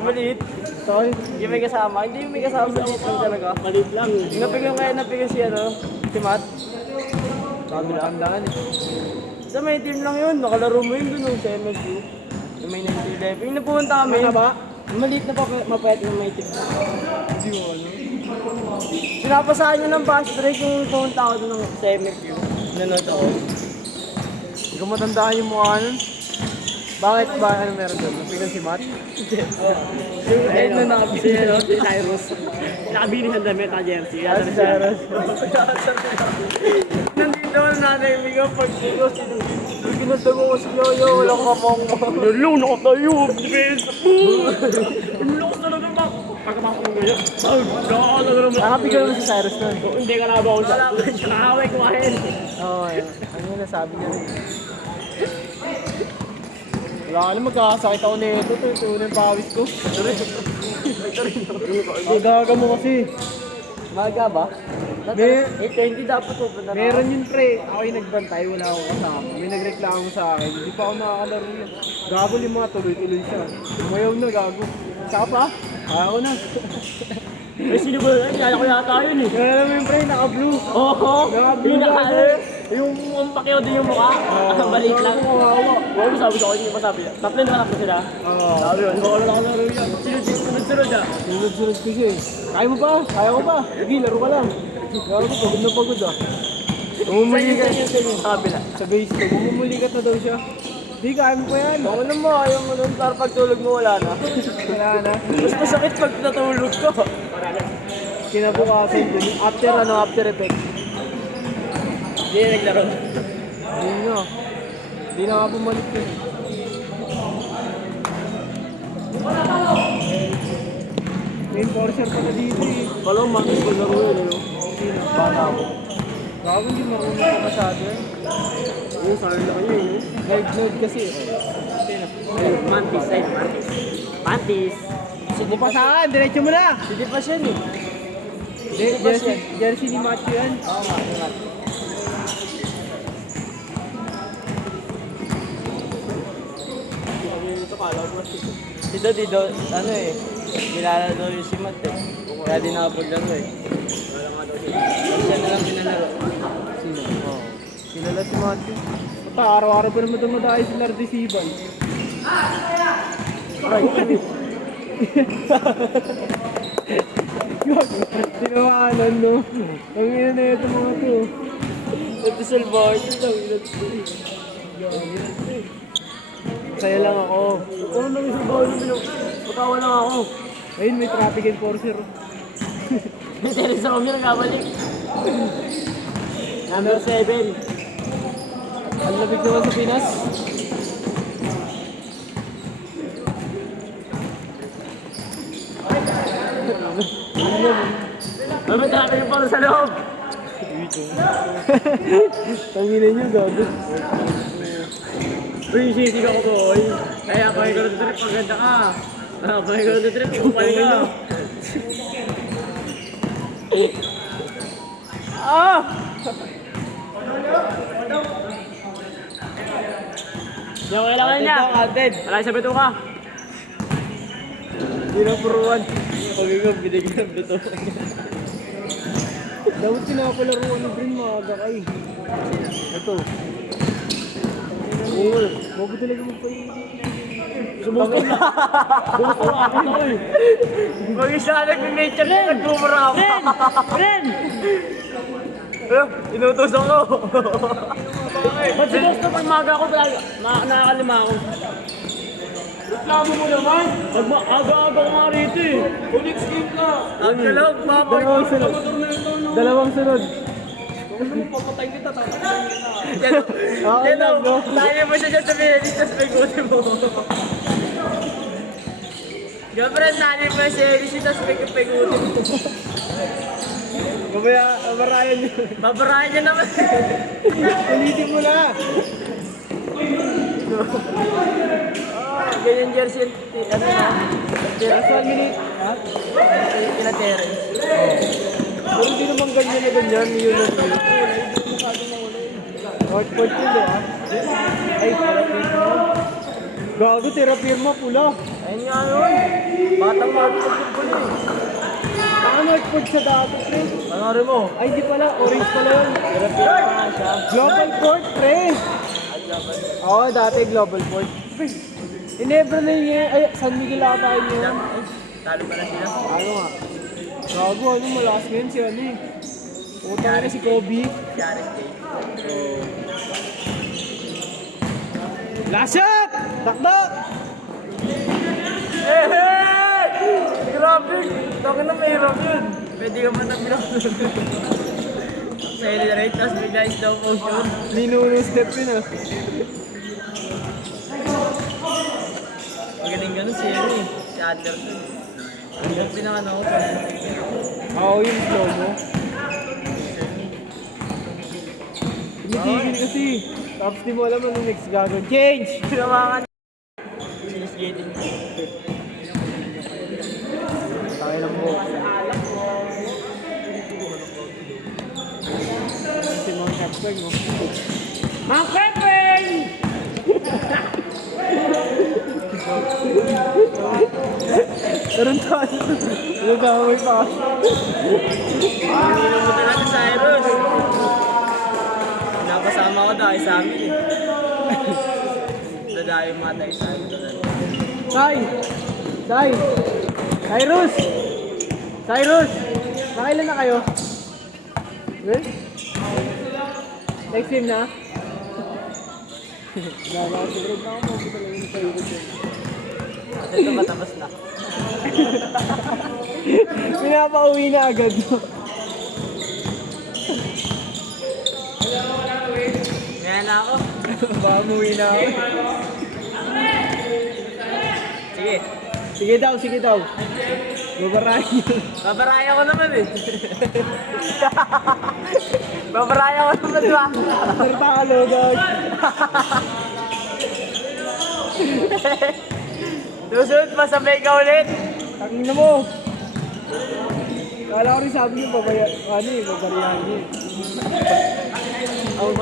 Yung maliit. Sorry. Yung may kasama. Hindi yung may kasama. Maliit lang talaga. Maliit lang. Napigyan si si Matt. Sabi na tandaan eh. Sa may team lang yun. Nakalaro mo yun dun sa MSU. Yung may 1911. Yung napupunta kami. Ano ba? Maliit na mapayat ng may team. Hindi mo ano. Sinapasahan nyo ng fast break yung pumunta ako dun sa MSU. Nanood ako. Hindi ko matandaan yung mukha nun. Bakit ba? Ano meron doon? Napigyan si Matt? Ayun na nakabili. Si Cyrus. Nakabili ng damit na jersey. Si Cyrus. Nandito na natin, Migo, pag ginutog ko si Yoyo, walang kamong mo. Lalo, nakatayo. Depensa. Ang lakas talaga ba? Pagkapasok mo ganyan. Nakapigyan mo si Cyrus nun. Hindi ka na ba ako siya? Nakaway ko ahin. Oo, ano yun nasabi niya rin. Wala ka na magkakasakit ako nito. Ito na yung pawis ko. Magaga mo kasi. Maga ba? May- 8:20 dapat pupunta na. Meron yun pre. Ako yung nagbantay. Wala akong kasama. May nagreklamo sa akin. Hindi pa ako makakalaro yun. Gago yung mga tuloy-tuloy siya. Umayaw na gago. Saka pa? Ayaw na. Eh, sino ba? Kaya ko yata yun eh. Kaya alam mo yung pre, naka-blue. Oo. Naka-blue Yung na naka ako. yung Pacquiao din yung mukha. Balik lang. Wow, sabi ko, hindi pa sabi. Tatlo na anak sila. Oo. Sabi yun, baka lang ako laro yan. Sunod-sunod ah. Sunod-sunod ko siya eh. Kaya mo ba? Kaya ko ba? Sige, laro ka lang. Gago, pagod na pagod ah. Umumuli ka. Sabi na. Sa base ko, umumulikat na daw siya. Di, kaya mo pa yan. Ako na mo, ayaw mo nun, para pagtulog mo wala na. Wala na. Mas masakit pag natulog ko. Kinabukasan din. After effect. Hindi na naglaro. Hindi na. Hindi na nga bumalik yun. May enforcer pa na dito eh. Walang makis ko laro yun, ano? Sino? Bata ako. Gago, hindi marunong ka masyado eh. Yung sayang na kanya yun. Nerd kasi eh. Mantis, ay mantis. Mantis. Sige pa saan? Diretso mo na! Hindi pa siya eh. Jersey ni Macho yan. Oo nga, ingat. Si Dodi, ano eh, kilala daw yung si Matt eh. Kaya di nakapaglaro eh. Siya na lang pinalaro. Sino? Oo. Kilala si Macho. Baka araw-araw pa naman dumadayo si Lardisiban. Tinawanan no? Ang ina na ito mga to. Ito silver, ito lang. Saya lang ako. Ano nang isang bawal na bilog? Pagkawa lang ako. Ayun, may traffic enforcer. May series ako nyo nagkabalik. Number 7. Ang labig naman sa Pinas. Ano dami yung pala sa loob? Tanginan nyo, gago. Appreciating ako boy. Kaya pag ikaw na trip, maganda ka. Pag ikaw na trip, kupay ka. Ah! Yung kailangan niya. Added. Wala sa beto ka. Hindi na puruan. Pag ikaw binigyan ng beto. Dapat pinapalaruan ng green mga agakay. Ito. Oo. Bago talaga magpahingi. Sumusto na. Sumusto na ako na eh. Pag isa ka nag-nature na nag-bumara ako. Ren! Inutusan ko. Ba't sumusto pag maga ako talaga? Nakakalima ako. Reklamo mo naman. Aga-aga ko nga rito eh. Ulit skin ka. Ang galag, Dalawang sunod. Dalawang sunod. Papatay kita, tatatayin kita. Okay lang, no? Lagi mo siya dyan sa Phoenix, tapos may guti mo. Girlfriend, lagi mo siya sa Phoenix, tapos may guti mo. Mamaya, marayan nyo. Babarayan niya naman. Ulitin mo na. Ganyan jersey, ano na? Last 1 minute. Ha? Kina Terence. Pero hindi naman ganyan na ganyan. Yun lang yun. Hotpot yun, di ba? Ay, pala firma. Gago, tira firma pula. Ayun nga nun. Batang Martin football eh. Baka Northford siya dati, pre. Panoorin mo. Ay, di pala. Orange pala yun. European pa nga siya. Global Port, pre. Oo, dati Global Port. Pre, inebra na yun eh. Ay, San Miguel ata yun yun. Talo pala sila. Ano nga? Gago, ano, malakas ngayon si ano eh. Utang na si Kobe. Yaris Day. Last shot! Takdot! Grabe! Taka na mahirap yun. Pwede ka man ang block. Accelerate, tapos bigla slow motion. Linuno step yun ah. Magaling ganun si ano eh. Si Anderson. Ang pinakano ko. Oo, yung slow mo. Tumitigil kasi. Tapos di mo alam ano next gagawin. Change! Pinawakan. Sinisgating. Tayo ng buhok. Si Mang Kapag mo. Mang Kapag! Taruntahan. Nagkamay pa. Hindi mo talaga sa Cyrus. Napasama ko dahil sa amin eh. Dadayo matay sa amin. Sai! Sai! Cyrus! Cyrus! Nakailan na kayo? Eh? Next game na? Sigurad na ako. Hindi talaga yung Cyrus yun. Ito matapos na. Pinapauwi na agad. Ngayon na ako. Baka umuwi na ako. Sige. Sige daw, sige daw. Babarahin yun. Babaraya ko naman eh. Babaraya ko naman diba? Tartalo, dog. Susunod pa sa mega ulit. Tangin na mo. Kala ko rin sabi niyo, babarihan niyo. Ako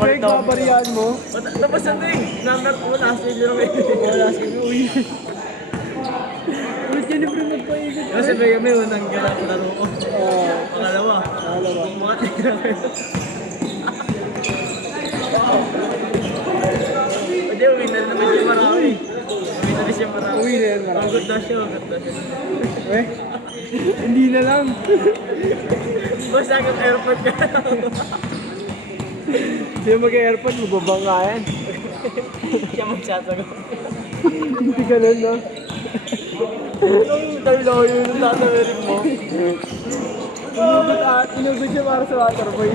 Greg, babarihan mo. Tapos ano eh, number 2, last year lang eh. Wala, sige, uwi. Ulit yan yung magpaikot. Kasi may kami unang ganap laro ko. Oo. Pangalawa. Pangalawa. Bumati na kayo. Hindi, uwi na naman siya marami. Uwi na rin siya marami. Uwi na yan, marami. Ugot na siya, ugot na siya. Eh, hindi na lang. Basta kang airport ka. Hindi mag-airport, magbabangga yan. Siya magsasagot. Hindi ganun, no? Anong dalawa yun ang tatawirin mo? Inugot siya para sa waterboy.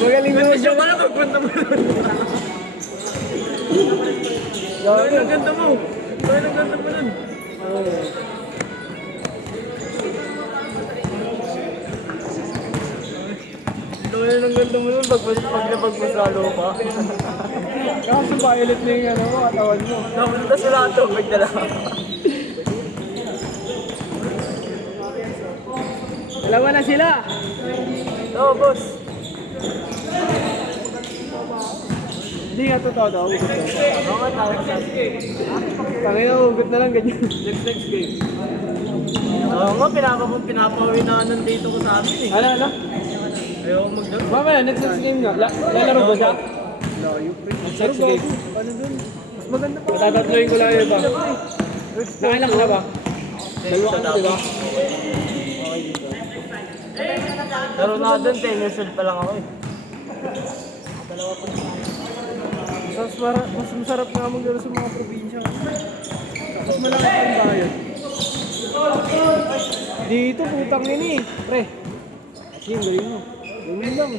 Magaling naman Ba't siya. siya ka lang magpunta mo doon? Grabe. Gawin ang ganda mo. Gawin ang ganda mo doon. Gawin ang ganda mo doon pag napagpas sa lupa. Kaso violet na yung ano mo, katawan mo. Napunta sa lahat to, pagdala. Dalawa na sila. Oo, boss. Hindi nga totoo daw. Ugot daw. Oo nga, tawag sa Tangin na, ugot na lang ganyan. next game. Oo nga, pinapauwi na nandito ko sa amin eh. Ano? Ayaw mag-dog. Mamaya, next game nga. Lalaro ba siya? Layo, pre. Next game. Ano dun? Mas maganda pa. Matatatloyin ko lang yun ba? Nakailang ka na ba? Dalawa ka na, di ba? Pero na doon, 10 years old pa lang ako eh. Mas masarap nga maglaro sa mga probinsya. Mas malaki ang bayan. Dito, putang yun eh. Pre. Sige, galing mo. Galing lang.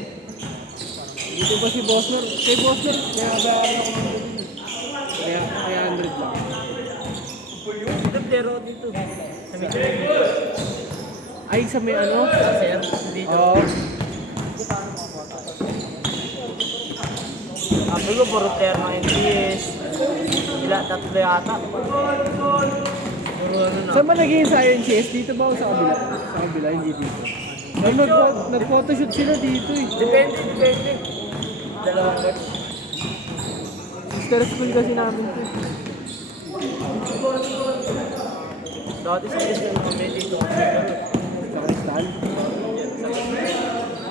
Dito pa si Bosner. Kay Bosner, kaya bayaran ako ng galing. Kaya 100 lang. Ito, pero dito. Sa Miguel. Ay, sa may ano? Sir, dito. Oo. Ako ko, puro player ng NPS. Tatlo yata. Puro ano na. Saan ba naging science chess? Dito ba o sa kabila? Sa kabila, hindi dito. Ay, nag-photoshoot sila dito eh. Depende. Dalawang guard. Sister school kasi namin to eh. Dati sa Disney kami dito kasi gano'n. Sa Kristal?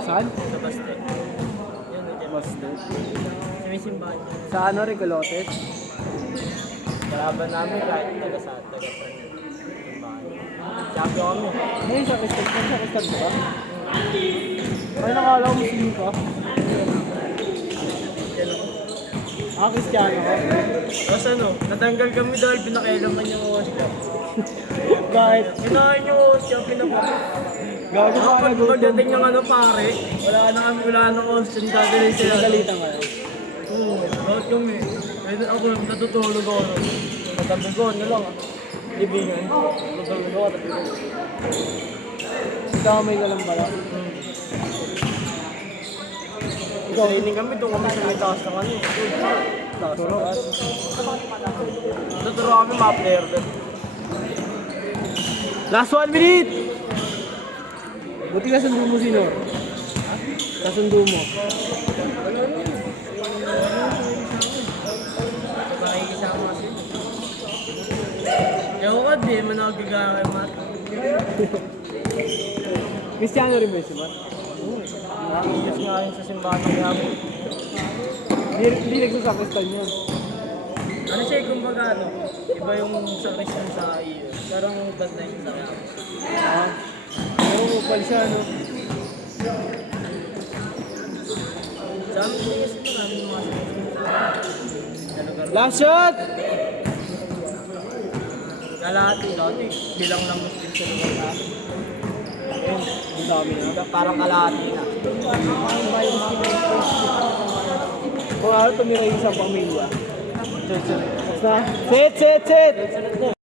Saan? Sa Baste. Yan, nandiyan. Basta. Sa may simbahan. Sa ano rin, Calotes? Kalaban namin kahit taga simbahan. Champion kami. Ngayon sa Kristal, sa Kristal ba? Ay, nakala ko Muslim ka. Kristiyano ka. Tapos ano, natanggal kami dahil pinakailaman yung Oscar. Bakit? Kinain yung Oscar, pinapakit. Gago pa ka nagutom. Pagdating ng ano pare, wala na Oscar, dadalhin sila. Sinagalitan ka. Oo, lahat kami. Pwede ako, natutulog ako. Natabi ko, ano lang ah. Ibingan. Natutulog ako, natabi ko. Damay ka lang pala. Training kami, doon kami sa may taas ng ano. Taas ng taas. Tuturo kami mga player doon. Last 1 minute! Buti kasundo mo sino? Kasundo mo. Nakikisama kasi. Ewan ko, di man ako gagawin kay Matt. Kristiyano rin ba yung si Matt? Nakikis nga yun sa simbahan ng Yabo. Hindi nagsasakristal yun. Ano siya, kumbaga ano, iba yung sa Christian sa iyo. Parang bantay siya sa Yabo. Oo, pala siya, no? Sa amin din kasi maraming mga sa Last shot! kalahati, dati bilang lang Muslim sa lugar natin. Ayun, ang dami na. Parang kalahati na. Kung ano tumira yung isang pamilya. Basta, sit!